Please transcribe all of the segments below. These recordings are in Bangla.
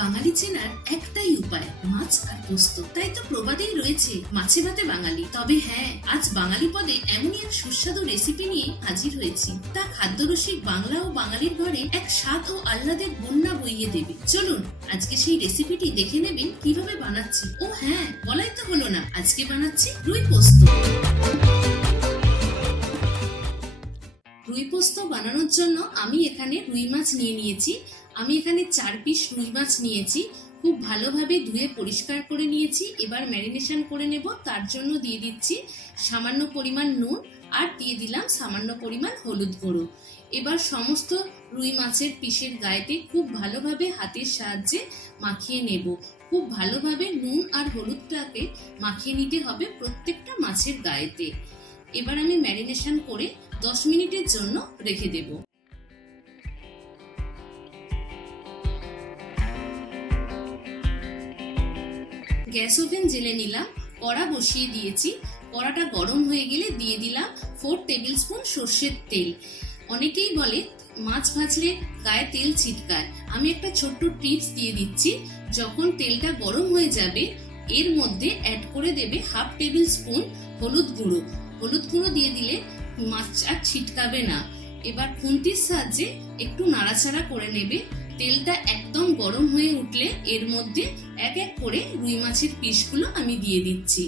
বাঙালি চেনার একটাই উপায়, মাছ আর পোস্ত। তাই তো প্রবাদেই রয়েছে মাছে ভাতে বাঙালি। তবে হ্যাঁ আজ বাঙালি পদে এমনই এক সুস্বাদু রেসিপি নিয়ে হাজির হয়েছি। তা খাদ্যরসিক বাংলা ও বাঙালির ঘরে এক স্বাদ ও আহ্লাদের বন্যা বইয়ে দেবে। চলুন, আজকে সেই রেসিপিটি দেখে নেবেন কীভাবে বানাচ্ছি। ও হ্যাঁ বলাই তো হলো না, আজকে বানাচ্ছি রুই পোস্ত। রুই পোস্ত বানানোর জন্য আমি এখানে রুই মাছ নিয়ে নিয়েছি। আমি এখানে চার পিস রুই মাছ নিয়েছি, খুব ভালোভাবে ধুয়ে পরিষ্কার করে নিয়েছি, এবার ম্যারিনেশন করে নেব, তার জন্য দিয়ে দিচ্ছি সামান্য পরিমাণ নুন আর দিয়ে দিলাম সামান্য পরিমাণ হলুদ গুঁড়ো। এবার সমস্ত রুই মাছের পিসের গায়েতে খুব ভালোভাবে হাতের সাহায্যে মাখিয়ে নেব। খুব ভালোভাবে নুন আর হলুদটাকে মাখিয়ে নিতে হবে প্রত্যেকটা মাছের গায়েতে। এবার আমি ম্যারিনেশন করে দশ মিনিটের জন্য রেখে দেব। গ্যাস ওভেন জেলে নিলাম, কড়া বসিয়ে দিয়েছি। কড়াটা গরম হয়ে গেলে দিয়ে দিলাম ফোর টেবিল স্পুন সর্ষের তেল। অনেকেই বলে, মাছ ভাজলে গায়ে তেল ছিটকায়। আমি একটা ছোট্ট টিপস দিয়ে দিচ্ছি। যখন তেলটা গরম হয়ে যাবে, এর মধ্যে অ্যাড করে দেবে হাফ টেবিল স্পুন হলুদ গুঁড়ো। হলুদ গুঁড়ো দিয়ে দিলে মাছ আর ছিটকাবে না। এবার খুন্তির সাহায্যে একটু নাড়াচাড়া করে নেবে। তেলটা একদম গরম হয়ে উঠলে এর মধ্যে এক এক করে রুই মাছের পিসগুলো আমি দিয়ে দিচ্ছি।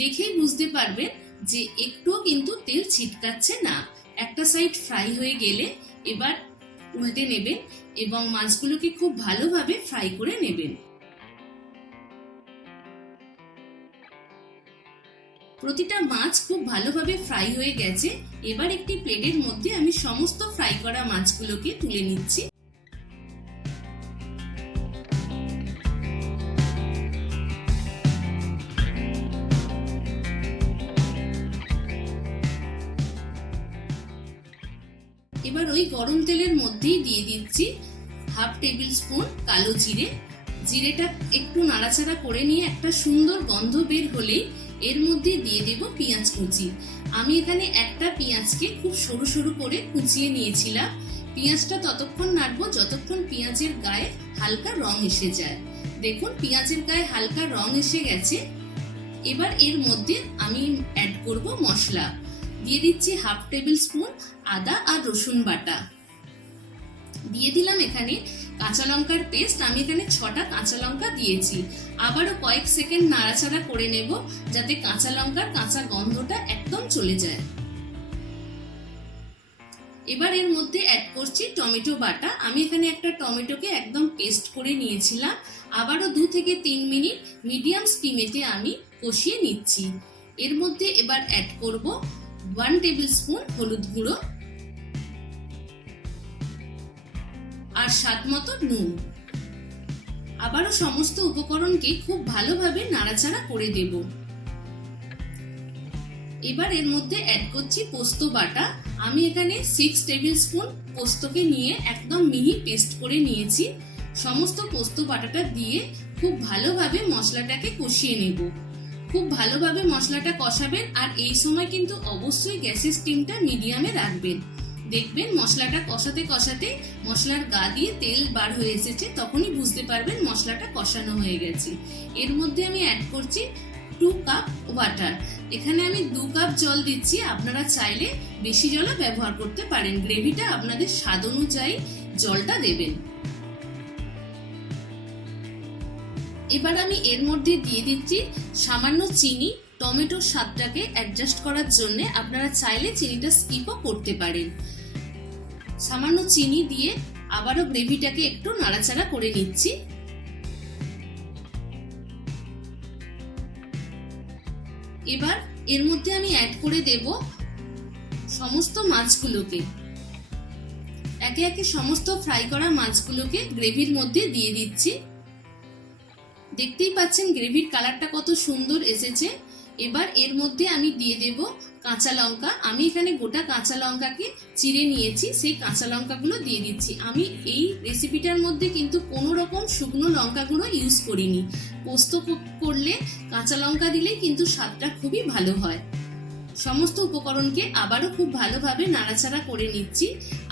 দেখেই বুঝতে পারবেন যে একটুও কিন্তু তেল ছিটকাচ্ছে না। একটা সাইড ফ্রাই হয়ে গেলে এবার উল্টে নেবেন এবং মাছগুলোকে খুব ভালোভাবে ফ্রাই করে নেবেন। প্রতিটা মাছ খুব ভালোভাবে ফ্রাই হয়ে গেছে। এবার একটি প্লেটের মধ্যে আমি সমস্ত ফ্রাই করা মাছগুলোকে তুলে নিচ্ছি। এবার ওই গরম তেলের মধ্যেই দিয়ে দিচ্ছি হাফ টেবিল স্পুন কালো জিরে। জিরেটা একটু নাড়াচাড়া করে নিয়ে একটা সুন্দর গন্ধ বের হলেই এর মধ্যে দিয়ে দেব পেঁয়াজ কুচি। আমি এখানে একটা পেঁয়াজকে খুব সরু সরু করে কুচিয়ে নিয়েছিলাম। পেঁয়াজটা ততক্ষণ নাড়বো যতক্ষণ পেঁয়াজের গায়ে হালকা রং এসে যায়। দেখুন, পেঁয়াজের গায়ে হালকা রং এসে গেছে। এবার এর মধ্যে আমি অ্যাড করব মশলা। দিয়ে দিচ্ছি হাফ টেবিল স্পুন আদা আর রসুন বাটা। দিয়ে দিলাম এখানে কাঁচা লঙ্কার পেস্ট। আমি এখানে ছটা কাঁচা লঙ্কা দিয়েছি। আবারও কয়েক সেকেন্ড নাড়াচাড়া করে নেব যাতে কাঁচা লঙ্কার কাঁচা গন্ধটা একদম চলে যায়। এবার এর মধ্যে অ্যাড করছি টমেটো বাটা। আমি এখানে একটা টমেটোকে একদম পেস্ট করে নিয়েছিলাম। আবারও দু থেকে তিন মিনিট মিডিয়াম স্টিমেতে আমি কষিয়ে নিচ্ছি। এর মধ্যে এবার অ্যাড করব ওয়ান টেবিল স্পুন হলুদ গুঁড়ো আর স্বাদ মতো নুন। আবারও সমস্ত উপকরণকে খুব ভালোভাবে নাড়াচাড়া করে দেব। এবার এর মধ্যে অ্যাড করছি পোস্ত বাটা। আমি এখানে সিক্স টেবিল স্পুন পোস্তকে নিয়ে একদম মিহি পেস্ট করে নিয়েছি। সমস্ত পোস্ত বাটাটা দিয়ে খুব ভালোভাবে মশলাটাকে কষিয়ে নেব। খুব ভালোভাবে মশলাটা কষাবেন আর এই সময় কিন্তু অবশ্যই গ্যাসের স্টিমটা মিডিয়ামে রাখবেন। দেখবেন মশলাটা কষাতে কষাতে মশলার গা দিয়ে তেল বার হয়ে এসেছে, তখনই বুঝতে পারবেন মশলাটা কষানো হয়ে গেছে। এর মধ্যে আমি অ্যাড করছি টু কাপ ওয়াটার এখানে আমি দু কাপ জল দিচ্ছি, আপনারা চাইলে বেশি জলও ব্যবহার করতে পারেন। গ্রেভিটা আপনাদের স্বাদ অনুযায়ী জলটা দেবেন। এবার আমি এর মধ্যে দিয়ে দিচ্ছি সামান্য চিনি। টমেটোর স্বাদটাকে অ্যাডজাস্ট করার জন্য আপনারা চাইলে চিনিটা স্কিপও করতে পারেন। সামান্য চিনি দিয়ে আবারও গ্রেভিটাকে একটু নাড়াচাড়া করে নিচ্ছি। এবার এর মধ্যে আমি অ্যাড করে দেব সমস্ত মাছগুলোকে। একে একে সমস্ত ফ্রাই করা মাছগুলোকে গ্রেভির মধ্যে দিয়ে দিচ্ছি। দেখতেই পাচ্ছেন গ্রেভির কালারটা কত সুন্দর এসেছে। এবার এর মধ্যে আমি দিয়ে দেব কাঁচা লঙ্কা। আমি এখানে গোটা কাঁচা লঙ্কাকে চিড়ে নিয়েছি, সেই কাঁচা লঙ্কাগুলো দিয়ে দিচ্ছি। আমি এই রেসিপিটার মধ্যে কিন্তু কোনো রকম শুকনো লঙ্কাগুলো ইউজ করিনি। পোস্ত করলে কাঁচা লঙ্কা দিলে কিন্তু স্বাদটা খুবই ভালো হয়। সমস্ত উপকরণকে আবারও খুব ভালোভাবে নাড়াচাড়া করে নিচ্ছি।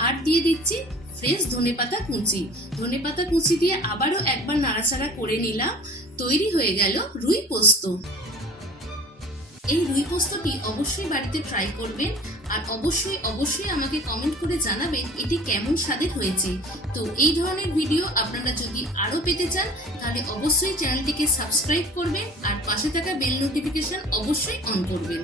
আর দিয়ে দিচ্ছি ফ্রেশ ধনে ধনেপাতা কুচি। ধনেপাতা কুচি দিয়ে আবারও একবার নাড়াচাড়া করে নিলাম। তৈরি হয়ে গেল রুই পোস্ত। এই রুই পোস্তটি অবশ্যই বাড়িতে ট্রাই করবেন। আর অবশ্যই অবশ্যই আমাকে কমেন্ট করে জানাবেন এটি কেমন স্বাদের হয়েছে। তো এই ধরনের ভিডিও আপনারা যদি আরও পেতে চান, তাহলে অবশ্যই চ্যানেলটিকে সাবস্ক্রাইব করবেন আর পাশে থাকা বেল নোটিফিকেশন অবশ্যই অন করবেন।